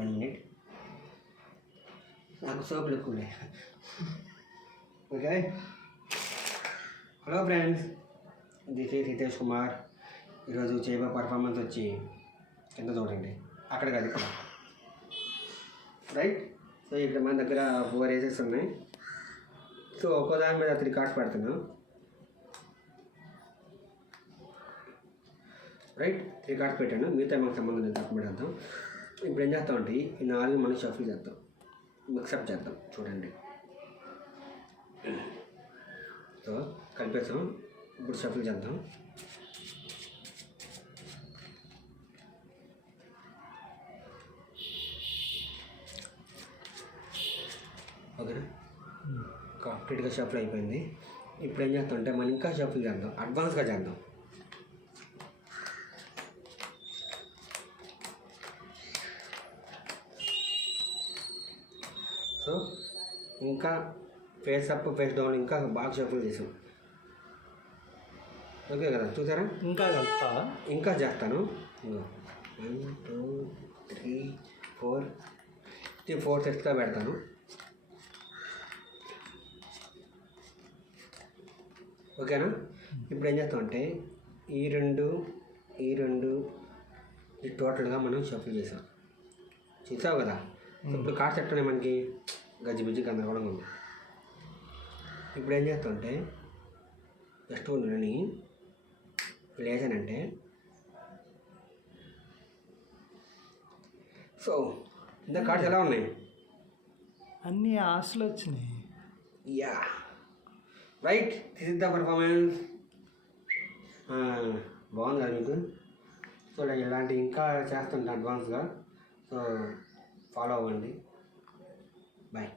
1 minute. నాకు సోపులు ఎక్కువలే. Okay, hello friends, this is Hitesh Kumar. ఈరోజు చేయబోయే పర్ఫార్మెన్స్ వచ్చి కింద చూడండి, అక్కడ కాదు ఇక్కడ, రైట్. సో ఇక్కడ మన దగ్గర 4 ఏజెస్ ఉన్నాయి. సో ఒక్కో దాని మీద 3 కార్డ్స్ పెడుతున్నాం, రైట్. 3 కార్డ్స్ పెట్టాను, మిగతా మనకు సంబంధం లేదు, తక్కువ పెడతాం. ఇప్పుడు ఏం చేస్తామంటే ఈ 4 మనం షఫుల్ చేద్దాం, మిక్సప్ చేద్దాం. చూడండి, సో కలిపేసాం. ఇప్పుడు షఫుల్ చేద్దాం. ఓకేనా, కంప్లీట్గా షఫుల్ అయిపోయింది. ఇప్పుడు ఏం చేస్తాం అంటే మనం ఇంకా షఫుల్ చేద్దాం, అడ్వాన్స్గా చేద్దాం. సో ఇంకా ఫేస్ అప్ ఫేస్ డౌన్ ఇంకా బాగా షఫుల్ చేసాం. ఓకే కదా, చూసారా? ఇంకా కలుపుతా, ఇంకా చేస్తాను. 1 2 3 4 4 సెట్స్గా పెడతాను. ఓకేనా. ఇప్పుడు ఏం చేస్తామంటే ఈ రెండు ఈ టోటల్గా మనం షఫుల్ చేసాం. చూసావు కదా. ఇప్పుడు కార్డ్స్ ఎట్టున్నాయి మనకి, గజ్జిబిజ్జి గందరగోళంగా ఉంది. ఇప్పుడు ఏం చేస్తామంటే జస్ట్ ఉండని లేచానంటే, సో ఇంత కార్డ్స్ ఎలా ఉన్నాయి? అన్ని ఆశలు వచ్చినాయి. Yeah, right. This is the performance. బాగుంది కదా మీకు? సో ఇలాంటి ఇంకా చేస్తుంటా అడ్వాన్స్గా. సో ఫాలో అవ్వండి. బాయ్.